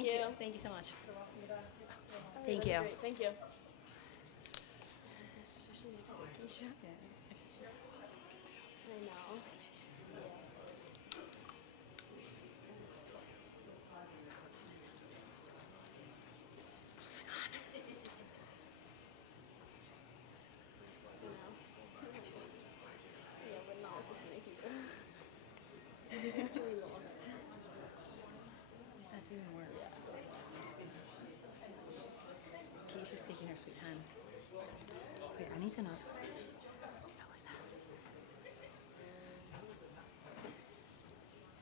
Thank you. Thank you so much. Thank you. Great. Thank you. Especially next to Acacia. I know. Yeah, but not with this many people. After we lost. That's even worse. Acacia's taking her sweet time. Wait, I need to know.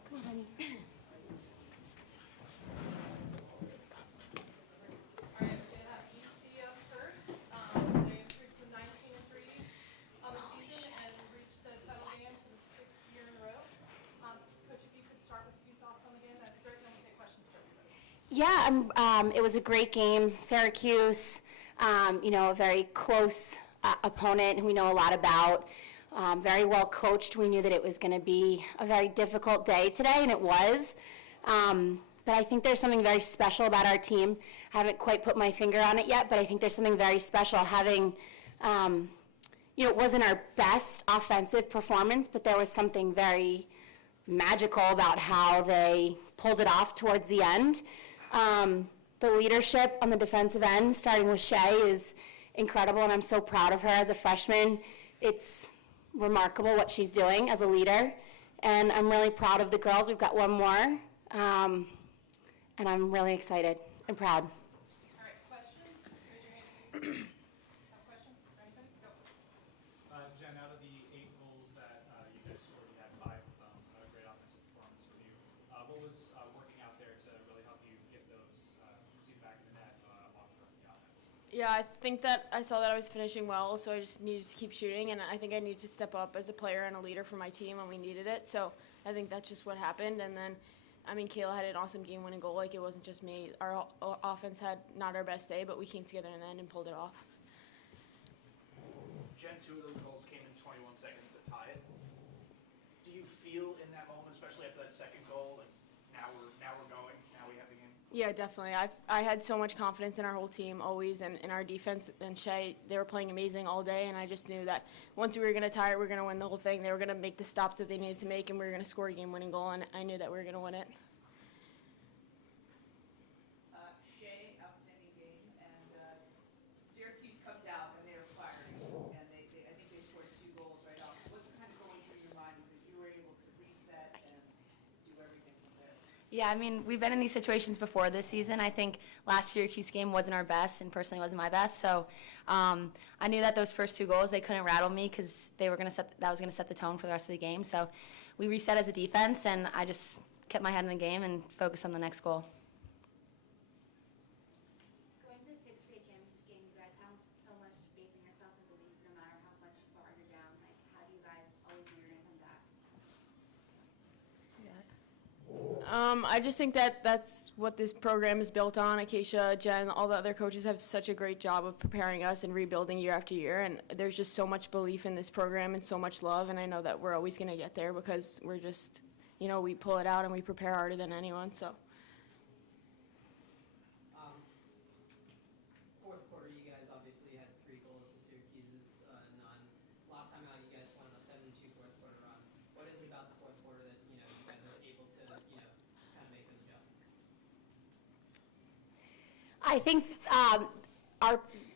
Come on, honey. Yeah, it was a great game. Syracuse, a very close opponent who we know a lot about. Very well coached. We knew that it was going to be a very difficult day today, and it was. But I think there's something very special about our team. I haven't quite put my finger on it yet, but I think there's something very special having, it wasn't our best offensive performance, but there was something very magical about how they pulled it off towards the end. The leadership on the defensive end, starting with Shea, is incredible, and I'm so proud of her as a freshman. It's remarkable what she's doing as a leader, and I'm really proud of the girls. We've got one more, and I'm really excited and proud. All right, questions? Raise your hand. Have a question for anybody? Go. Jenn, out of the 8 goals that you guys scored, you had 5 of them. A great offensive performance for you. What was working out there to really help you get those seat back in the net along the rest of the offense? Yeah, I think that I saw that I was finishing well, so I just needed to keep shooting, and I think I needed to step up as a player and a leader for my team, and we needed it. So I think that's just what happened. And then, Kayla had an awesome game-winning goal. Like, it wasn't just me. Our offense had not our best day, but we came together in the end and pulled it off. Jenn, 2 of those goals came in 21 seconds to tie it. Do you feel in that moment, especially after that second goal, like now we're going, now we have the game? Yeah, definitely. I had so much confidence in our whole team always, and in our defense and Shea. They were playing amazing all day, and I just knew that once we were going to tie it, we were going to win the whole thing. They were going to make the stops that they needed to make, and we were going to score a game-winning goal, and I knew that we were going to win it. Shea, outstanding game, and Syracuse comes out and they're firing, and I think they scored 2 goals right off. What's kind of going through your mind because you were able to reset and do everything from there? Yeah, we've been in these situations before this season. I think last Syracuse game wasn't our best, and personally wasn't my best. So I knew that those first 2 goals, they couldn't rattle me because that was going to set the tone for the rest of the game. So we reset as a defense, and I just kept my head in the game and focused on the next goal. Going to the 6th grade game, you guys have so much faith in yourself and belief no matter how much far you're down. Like, how do you guys always know you're going to come back? I just think that that's what this program is built on. Acacia, Jenn, all the other coaches have such a great job of preparing us and rebuilding year after year, and there's just so much belief in this program and so much love, and I know that we're always going to get there because we're just, we pull it out and we prepare harder than anyone, so. Fourth quarter, you guys obviously had 3 goals to Syracuse's none. Last time out, you guys won a 7-2 fourth quarter run. What is it about the fourth quarter that you guys are able to just kind of make those adjustments? I think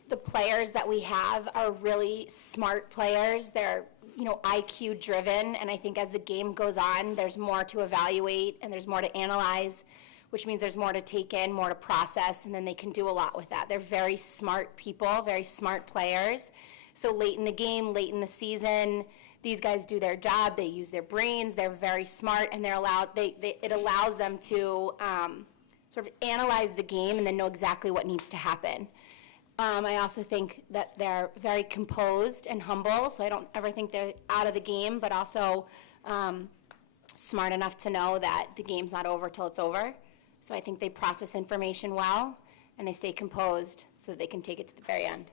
the players that we have are really smart players. They're IQ driven, and I think as the game goes on, there's more to evaluate and there's more to analyze, which means there's more to take in, more to process, and then they can do a lot with that. They're very smart people, very smart players. So late in the game, late in the season, these guys do their job. They use their brains. They're very smart, and it allows them to sort of analyze the game and then know exactly what needs to happen. I also think that they're very composed and humble, so I don't ever think they're out of the game, but also smart enough to know that the game's not over till it's over. So I think they process information well, and they stay composed so that they can take it to the very end.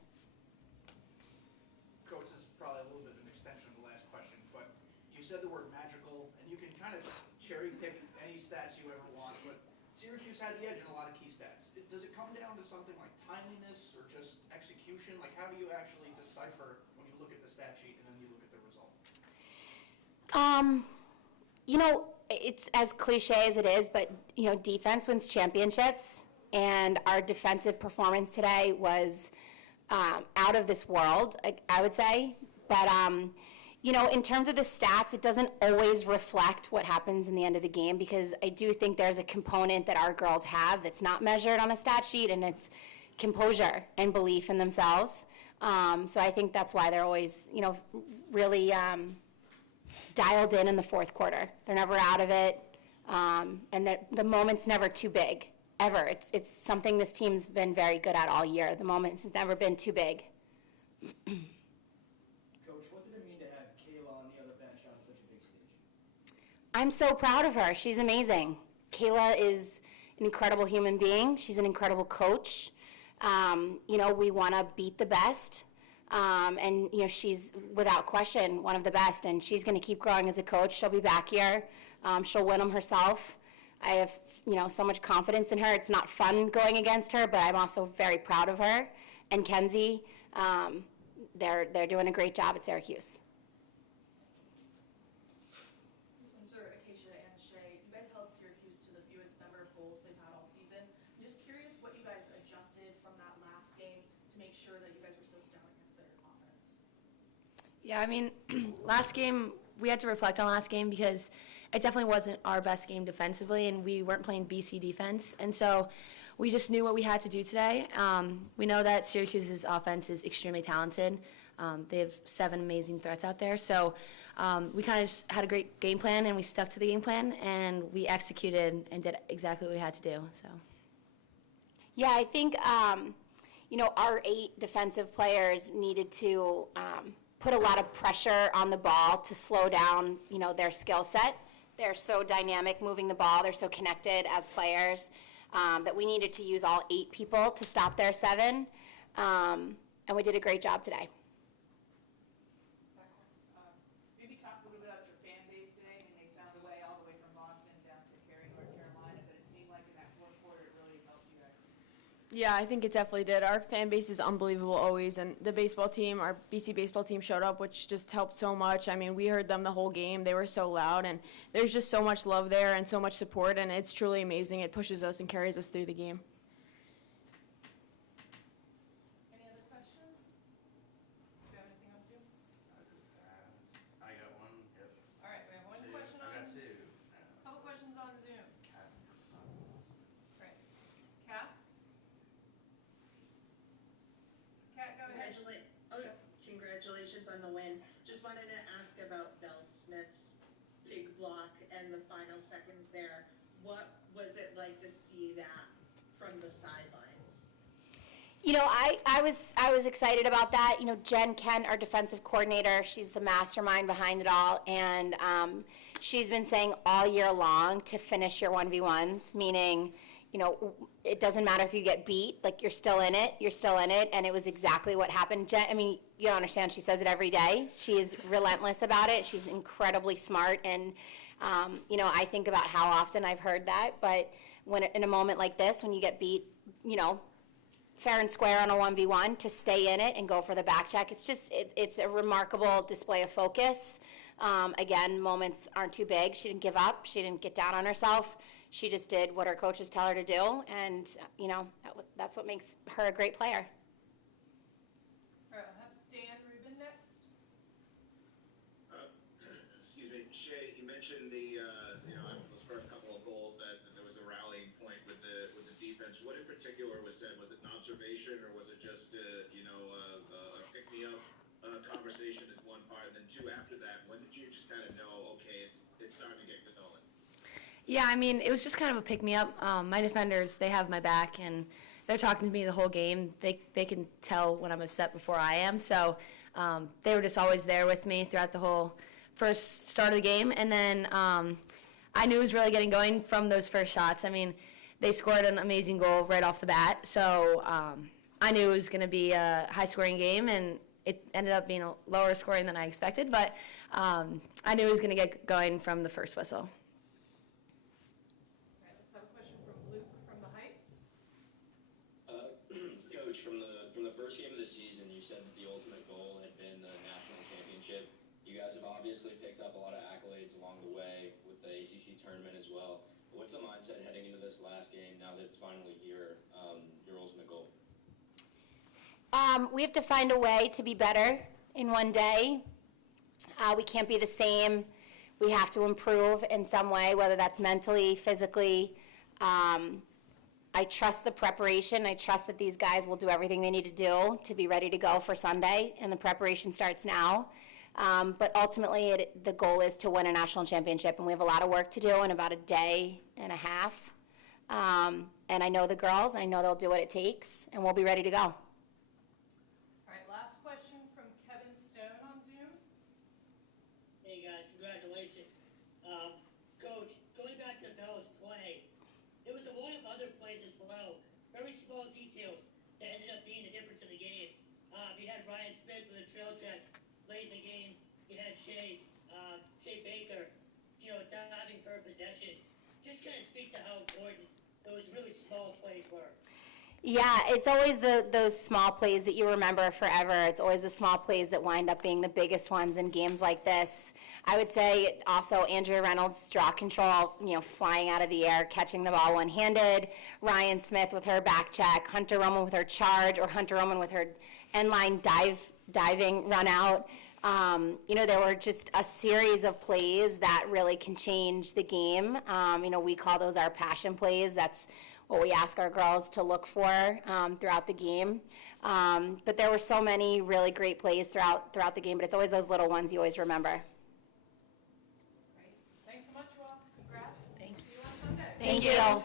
Coach, this is probably a little bit of an extension of the last question, but you said the word magical, and you can kind of cherry pick any stats you ever want, but Syracuse had the edge in a lot of key stats. Does it come down to something like timeliness or just execution? Like, how do you actually decipher when you look at the stat sheet and then you look at the result? You know, it's as cliche as it is, but, you know, defense wins championships, and our defensive performance today was out of this world, I would say. But, you know, in terms of the stats, it doesn't always reflect what happens in the end of the game, because I do think there's a component that our girls have that's not measured on a stat sheet, and it's composure and belief in themselves. So I think that's why they're always, you know, really dialed in the fourth quarter. They're never out of it, and the moment's never too big, ever. It's something this team's been very good at all year. The moment has never been too big. Coach, what did it mean to have Kayla on the other bench on such a big stage? I'm so proud of her. She's amazing. Kayla is an incredible human being. She's an incredible coach. You know, we want to beat the best. And, you know, she's without question one of the best, and she's going to keep growing as a coach. She'll be back here. She'll win them herself. I have, you know, so much confidence in her. It's not fun going against her, but I'm also very proud of her. And Kenzie, they're doing a great job at Syracuse. This one's for Acacia and Shea. You guys held Syracuse to the fewest number of goals they've had all season. I'm just curious what you guys adjusted from that last game to make sure that you guys were so stout against their offense. Yeah, I mean, last game, we had to reflect on last game because it definitely wasn't our best game defensively, and we weren't playing BC defense. And so we just knew what we had to do today. We know that Syracuse's offense is extremely talented. They have 7 amazing threats out there. So we kind of just had a great game plan, and we stuck to the game plan, and we executed and did exactly what we had to do. So. Yeah, I think, you know, our 8 defensive players needed to put a lot of pressure on the ball to slow down, you know, their skill set. They're so dynamic moving the ball. They're so connected as players that we needed to use all 8 people to stop their 7. And we did a great job today. Maybe talk a little bit about your fan base today. I mean, they found a way all the way from Boston down to Cary, North Carolina, but it seemed like in that fourth quarter it really helped you guys. Yeah, I think it definitely did. Our fan base is unbelievable always, and the baseball team, our BC baseball team showed up, which just helped so much. I mean, we heard them the whole game. They were so loud, and there's just so much love there and so much support, and it's truly amazing. It pushes us and carries us through the game. Any other questions? Do you have anything on Zoom? I got one. Yep. All right, we have one Two. question I on. got 2. Couple questions on Zoom. Great. Kat? Kat, go ahead. Congratulations on the win. Just wanted to ask about Belle Smith's big block and the final seconds there. What was it like to see that from the sidelines? You know, I was excited about that. You know, Jenn, our defensive coordinator, she's the mastermind behind it all, and she's been saying all year long to finish your 1v1s, meaning, you know, it doesn't matter if you get beat, like you're still in it, and it was exactly what happened. Jenn, I mean, you don't understand, she says it every day. She is relentless about it. She's incredibly smart, and, you know, I think about how often I've heard that, but when in a moment like this, when you get beat, you know, fair and square on a 1v1, to stay in it and go for the back check, it's just, it's a remarkable display of focus. Again, moments aren't too big. She didn't give up. She didn't get down on herself. She just did what her coaches tell her to do, and, you know, that's what makes her a great player. All right, I'll have Dan Rubin next. Excuse me, Shea, you mentioned the those first couple of goals that there was a rallying point with the defense. What in particular was said? Was it an observation, or was it just a pick me up conversation is one part, and then 2 after that? When did you just kind of know, okay, it's starting to get going? Yeah, I mean, it was just kind of a pick-me-up. My defenders, they have my back, and they're talking to me the whole game. They can tell when I'm upset before I am, so they were just always there with me throughout the whole first start of the game. And then I knew it was really getting going from those first shots. I mean, they scored an amazing goal right off the bat, so I knew it was going to be a high-scoring game, and it ended up being a lower scoring than I expected, but I knew it was going to get going from the first whistle. All right, let's have a question from Luke from Coach, from the first game of the season, you said that the ultimate goal had been the national championship. You guys have obviously picked up a lot of accolades along the way with the ACC tournament as well. What's the mindset heading into this last game now that it's finally here, your ultimate goal? We have to find a way to be better in one day. We can't be the same. We have to improve in some way, whether that's mentally, physically. I trust the preparation. I trust that these guys will do everything they need to do to be ready to go for Sunday, and the preparation starts now. But ultimately, the goal is to win a national championship, and we have a lot of work to do in about a day and a half. And I know the girls. I know they'll do what it takes, and we'll be ready to go. All right, last question from Kevin Stone on Zoom. Hey guys, congratulations. Coach, going back to Bella's play, it was a lot of other plays as well. Very small details that ended up being the difference in the game. You had Ryan Smith with a trail check late in the game. You had Shea Baker, diving for a possession. Just kind of speak to how important those really small plays were. Yeah, it's always those small plays that you remember forever. It's always the small plays that wind up being the biggest ones in games like this. I would say also Andrea Reynolds' draw control, flying out of the air, catching the ball one-handed. Ryan Smith with her back check, Hunter Roman with her charge, or Hunter Roman with her end-line diving run out. There were just a series of plays that really can change the game. We call those our passion plays. That's what we ask our girls to look for throughout the game. But there were so many really great plays throughout the game, but it's always those little ones you always remember. Great. Thanks so much, you all. Congrats. Thanks. See you on Sunday. Thank you.